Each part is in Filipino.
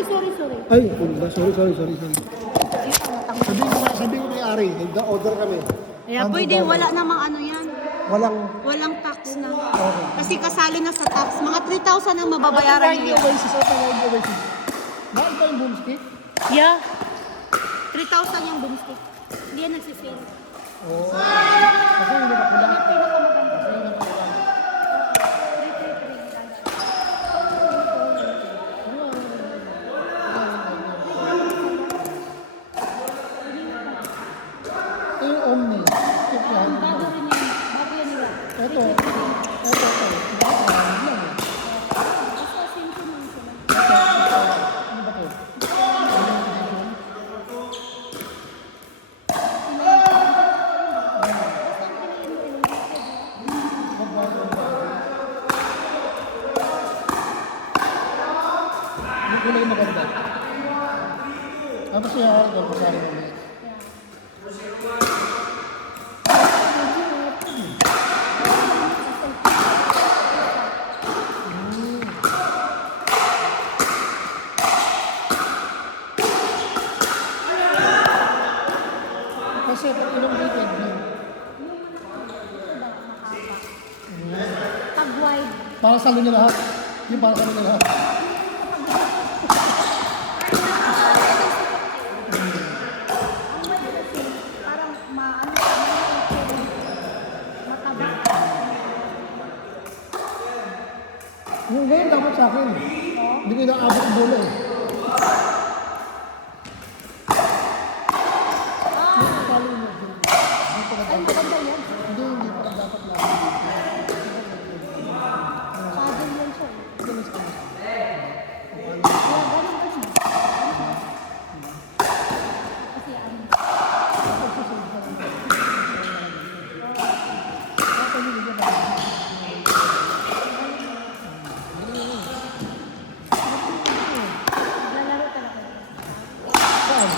Ay, sorry, sorry. Ay, sorry. Sabi ko may ari, nag-order kami. Kaya pwede, wala namang ano yan. Walang tax na. Okay. Kasi kasali na sa tax. Mga 3,000 ang mababayaran Hindi niyo yan. Oasis, Oasis. Bakit ba yung boomstick? Yeah. 3,000 yung boomstick. Hindi yan nagsisale. Oo. Kasi hindi na pula. Ito yung Omni. Ang bago rin yan. Bago yan nila. Ito. Basta simple naman sila. Ano ba ito? Yung kulay maganda. Tapos yung harap ko, pasari mo ulit. Kasi pag elongated yun. Pag wide. Para sa nila lahat. Yung para sa nila lahat. Parang maano. Mataba. Yung ngayon dapat sa akin. Hindi ko inaabot ang bola eh. Ay, maganda yan. Hindi pa dapat lang. Paddle yan siya. Kaya ganun ba siya? Kasi ano. Naglalaro talaga. Saan?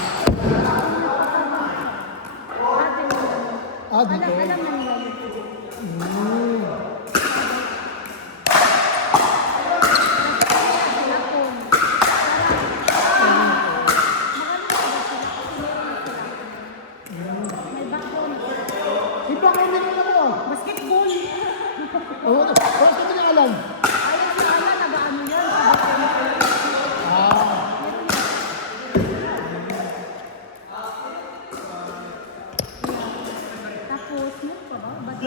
Paddle yan. Ah, dito. Alam na nila yun. Hapon. May backbone. Iba kayo nila ako. Basketball. Oo, bakit ko na alam? Ayun si Ana, nag-ano yan. Ah, Tapos, ano pa ba? Ba't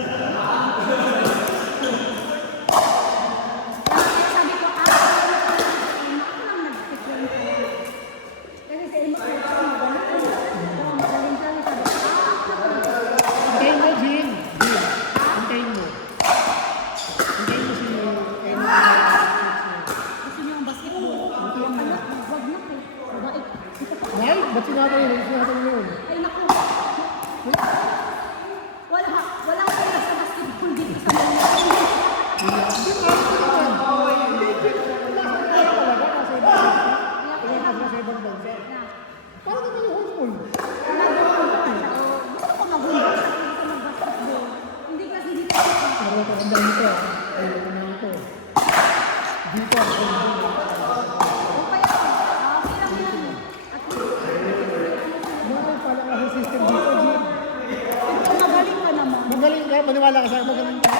sabi ko, ako lang nag-explain ko. Kasi sa imo ko, magaling siya. Sabi ko, hintayin mo, Jean. Hintayin mo. Hintayin mo si gusto niyo ang basketball. Anak, wag na po. Babae. Nay, ba't sinatay yun? Sinatay yun. Ay, naku. Walang pera sa basketball dito sa mga. Hindi, parang ko naman. Hindi, nasa pera talaga. Nasa ibang bansa. Kaya nasa ibang bansa. Parang naman yung household. Gusto ko maghundok sa mag-basketball. Hindi kasi dito. Pero ito, ang dami ito. Ay, ito na ito. Dito, O kaya, okay lang yan. At Mahal pala kasi system dito, Jean. kung magaling ka naman. Magaling ka, maniwala ka sa akin, magaling ka.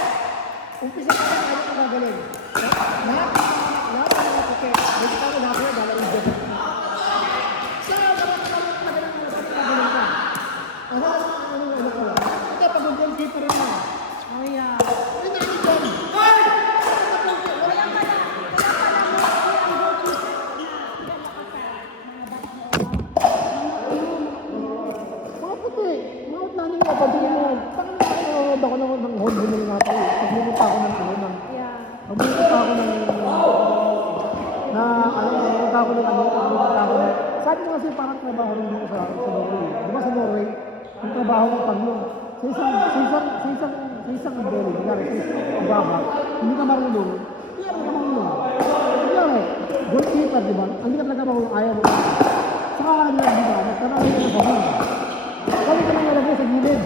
Umpisa ka na ayaw ka magaling. Lahat ng mga puti. Dito ka ko lahat na dalawang dyan. Sa magaling ka. Ano ka lang. Ito, pag-goalkeeper na. Oh, yeah. Ay, nani dyan. Kaya pala, Mga puti. Mga outlaning nga, pagdating mo. Parang nanonood ako ng home binil nga tayo. Pagmumunta ako ng yeah. Pagmumunta ako ng sabi mo kasi parang trabaho rin dito sa Norway. Di ba sa Norway, yung trabaho ng pagmong. Sa isang umbrella, kunyari sa isang ugaha, hindi ka marunong, hindi ka marunong. Kunyari, goalkeeper, di ba? Ang hindi ka talaga marunong, ayaw mo. Saka ano, di ba? Nagtanong ka ng pagmong. Kami ka nang nalagay sa gilid.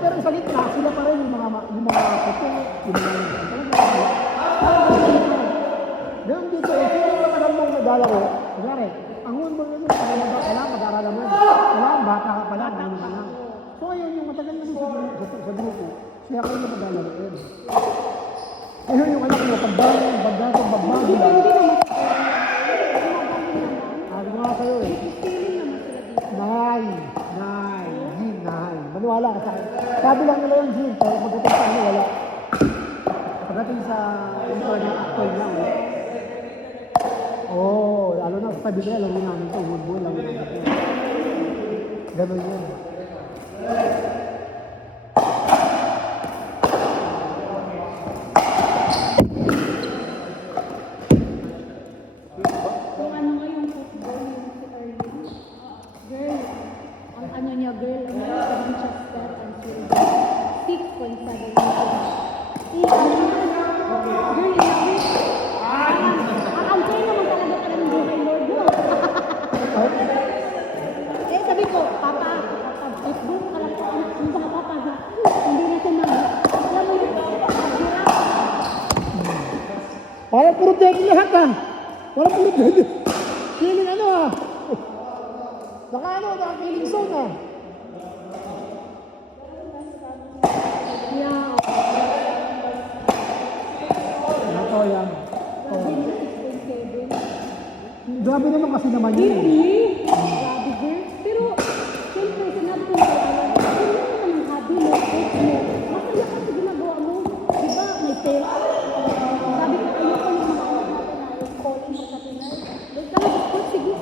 Pero sa gitna, sila pa rin yung mga puto, yung mga talaga. Ganun dito, sino yung alam mong naglalaro, Kunyari, ang humble mo, kailangan mag-aaralan mo. Kailangan bata ka pa lang, ano ka lang. So ayun, yung matagal na sa grupo, siya kayo yung mag-alalain. Ayun yung anak mo, pagbago lang. Hindi naman. Ano nga kayo eh. Feeling naman sila dito. Nine. Maniwala ka sa akin. Sabi lang nila yung Jim, pero pagdating sa ano, wala. Pagdating sa internet, actual lang eh. Oo, lalo na sa tabi nila, lawin namin ito, woodboy, lawin namin ito. Ganun yun. Kung ano nga yung football, yung si Erling. Girl, ang ano niya, girl, ang sa Manchester, ang silver. 6.7 million. Girl, yung ang kayo naman talaga parang buhay Lord mo. Eh, sabi ko, Papa, football ka lang po. Ano ba, Papa? Hindi na siya na. Alam mo yun, hirap. Parang puro deadly lahat ah. Parang puro deadly. Feeling ano ah. Naka feeling zone ah. Yeah. Nato yan. Grabe Oh. na 6.7. Grabe naman kasi naman yun. Hindi. Grabe, girl. Pero, siyempre, sinabi ko sa kanya, kung ano naman ang hobby mo, coach mo, masaya ka sa ginagawa mo. Diba, may sales. Sabi ko, ayoko yung mga anak natin na yung calling mo sa Pinay. Dahil kami, coach, sige.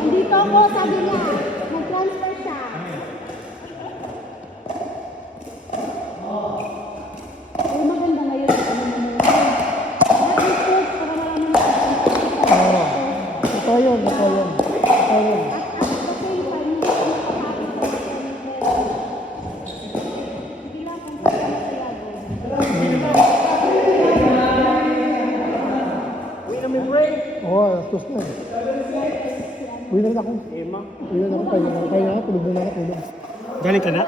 Andito ako, sabi niya. Nag-transfer siya. Ay, maganda ngayon. Ano mo muna. Bakit, coach? Para malaman mo. Oo. Ito yun. At at the same time, hindi ko makakapit sa level. Hindi lang kung saan masaya doon. Oo, tus na. Uwi na rin ako. Uwi na rin ako. Kaya na, tulog na ako. Galing ka na?